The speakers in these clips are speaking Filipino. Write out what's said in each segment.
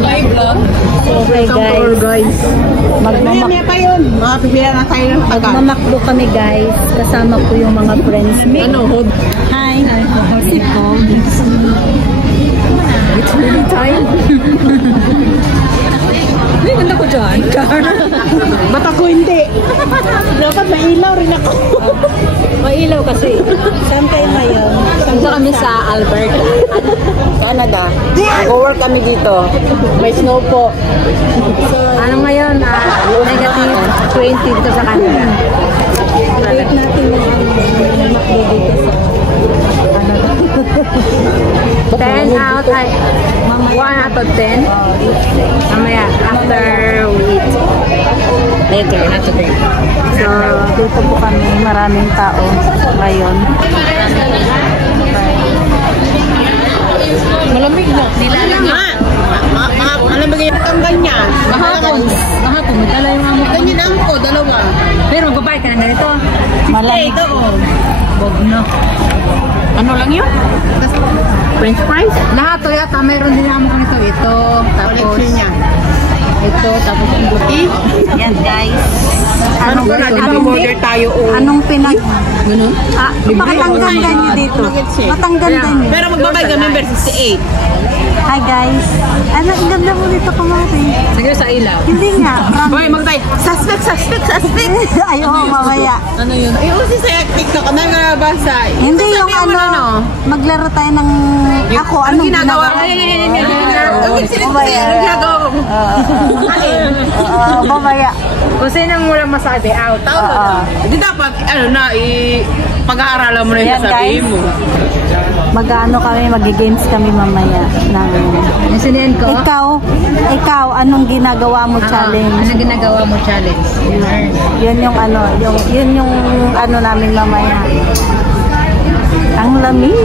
Live vlog. So, guys. Magmamakdo kami guys. Kasama ko yung mga friends. Ano? Hi. Sip ko. It's really time. Ay, ganda ko dyan. Ba't ako hindi? Dapat mailaw rin ako. Mailaw kasi. Saan kayo ngayon? Punta kami sa Alberta, Canada. Mag-work kami dito. May snow po. So, ano ngayon? Negative 20 dito sa Canada. Wait natin yung makdo dito sa Canada. 10 out, 1 out of 10. Mamaya, after we eat. Later, not today. So, dito po kami, maraming tao ngayon. Malamig na. Nilalamig. Malamig yung tanggal niya. Mahapon, magdala yung amo. Ganyan lang po, dalawa. Pero magbabayad ka na ganito. Malamig. Wag na. Ano lang yun? French fries? Lahat to yata, mayroon din amo ganito. Ito, tapos ito, tapos yung buti. Yan guys. Order tayo o. Anong pinag... Ganun? Makatanggal ganyo dito. Matanggal ganyo. Pero magbabay ka member 68. Hi guys. Ano, ang ganda mo dito kumari. Sige sa ilaw. Hindi nga. Hoy, magtay. Suspect. Ayaw, mamaya. Ano yun? Ay, usi sa TikTok. Ano yung nabasa? Hindi yung ano, maglaro tayo ng... Ako, anong ginagawa mo? Ang ginagawa mo? Mamaya. Kung sinang walang masabi, out. Hindi dapat, pag-aaralan mo na yung sasabihin mo. Mag-ano kami, mag-games kami mamaya. Nasinihan ko? Ikaw, anong ginagawa mo challenge? Anong ginagawa mo challenge? Yun yung ano, yun yung ano namin mamaya. Ang lamig.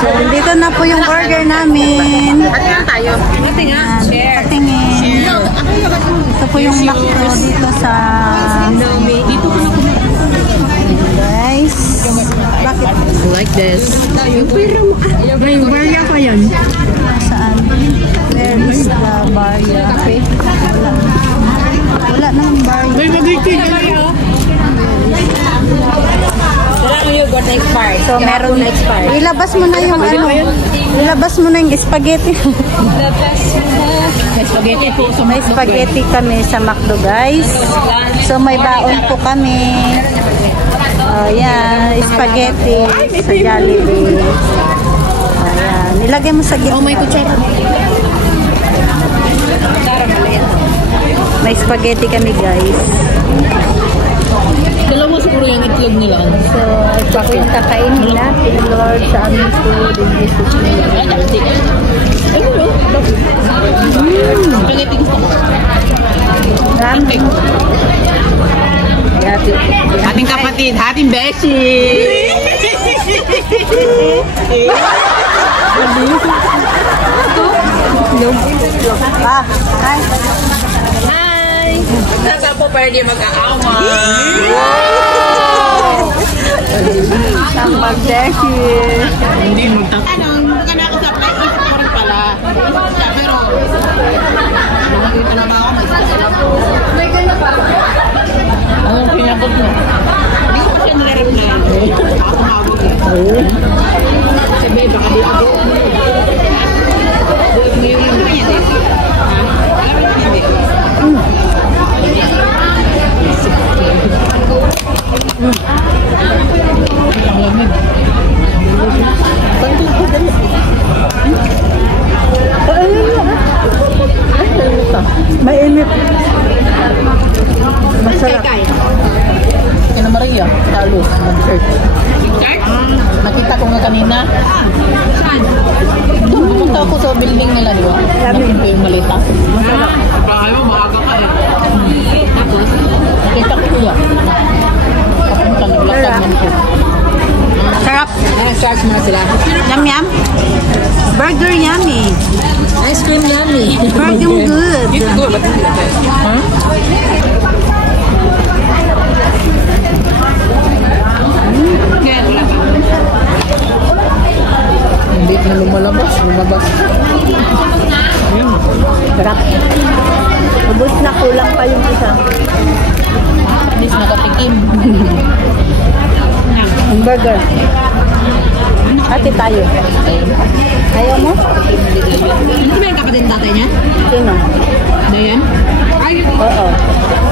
So, dito na po yung burger namin. At yan tayo. Ate nga, share. Patingin. Ito po yung macro dito sa... Dito ko na Guys. Bakit? like this. May barya pa yan. Saan? Where is the barya? Wala nang barya. May mag-itin. So, meron ilabas mo na yung ano. Ilabas mo na yung spaghetti. May spaghetti po. May spaghetti kami sa McDo, guys. So, may baon po kami. Ayan, spaghetti sa Jollibee. Ayan, nilagay mo sa gitna. Oh, may kutsara. May spaghetti kami, guys. Dalawa siguro yung itlog nila. So, ito po yung kakainin natin, Lord, sa aming food in Jesus' name. Spaghetti gusto ko. Ramen. Ating kapatid, ating beshi. Hi. Hi! Nasa po pwede mag-aama. Ang mag-beshi. Hindi magtapos. Ano, ka na ako sa place. Isip ko rin pala. Pero, nakakita na ba ako? May sasala po. May ganda pa. Anong pinakot mo? Hindi ko siya nire-reply. Ako tumawag eh. Sabi, baka di ako. Buot mo yung ano yan eh. Mainit. Masarap. Kina Maria, Carlos, mag-search. Nakita ko nga kanina. Saan? Doon pumunta ako sa building nila, di ba? Nakita yung malita. Masarap. Baka mo, maaga ka eh. Tapos, nakita ko kuya. Papunta, naglakad man ko. Sarap. Charge mo na sila. Yum yum. Burger yummy. Ice cream yummy. Burger good. It's good. Huh? lumabas. Sarap. Ubus na, kulang pa yung isa. At least nakatikim. Ang burger. Ate tayo. Ayaw mo? Hindi ba yung kapatid ng tatay niya? Sino? Dayan? Ay, Oo.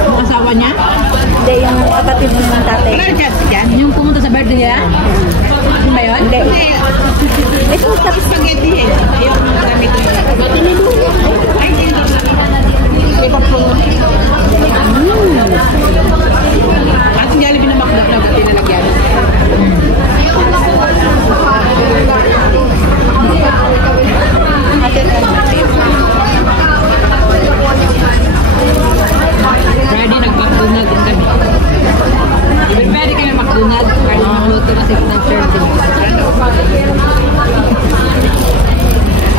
yung asawa niya? Hindi, yung kapatid mo ng tatay. Wala siya yan? Yung pumunta sa birthday niya? Yung ba yun? Hindi. Ito sa spaghetti eh. Ayaw ko nang gamit ko. Ay, hindi na. Ito po. At yung Jollibee na makulap na ba't tinalagyan? Ready, nag-McDonald's ang gabi. Pwede kami McDonald's. Pwede makuluto kasi ng serving.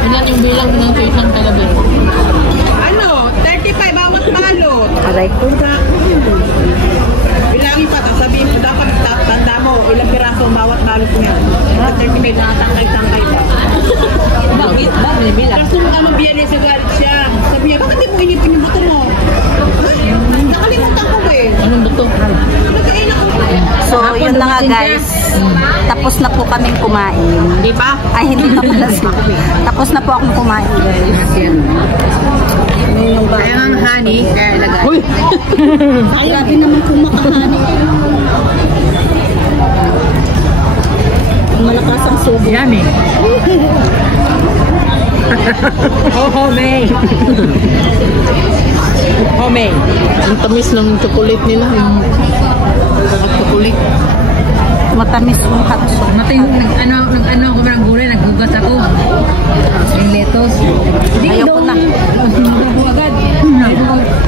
Ilan yung bilang ng tweet ng kagabi? Ano? 35 bawat balot. Aray ko. Bilangin pa, sabihin mo, dapat tanda mo, ilang piraso bawat balot niya. 35 na tangkay-tangkay pa. Bakit? Bakit bilang? Kasi mga mabiyari sa galit siya. Sabi niya, bakit di mo inipin yung buto mo? Nakalimutan ko eh. Anong buto? Nagkain ako. So, yun na nga guys. Tapos na po kaming kumain. Di ba? Ay, hindi na pala siya. Tapos na po akong kumain guys. Kaya nga honey, kaya ilagay. Uy! Ay, grabe naman kung makahani. Malakas ang subo. Yummy. Homemade. Homemade. Ang tamis ng chocolate nila. Yung chocolate. Matamis yung hotso. Matay, nag-ano ako ng gulay, naghugas ako. Yung lettuce. Ayoko na. Ako agad.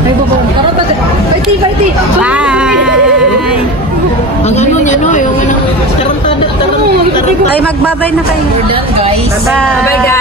Ay, babo. Karot agad. Baiti, baiti. Bye! Ang ano niya, no? Yung tarantado. Ay, magbabay na kayo. For that, guys. Bye-bye. Bye, guys.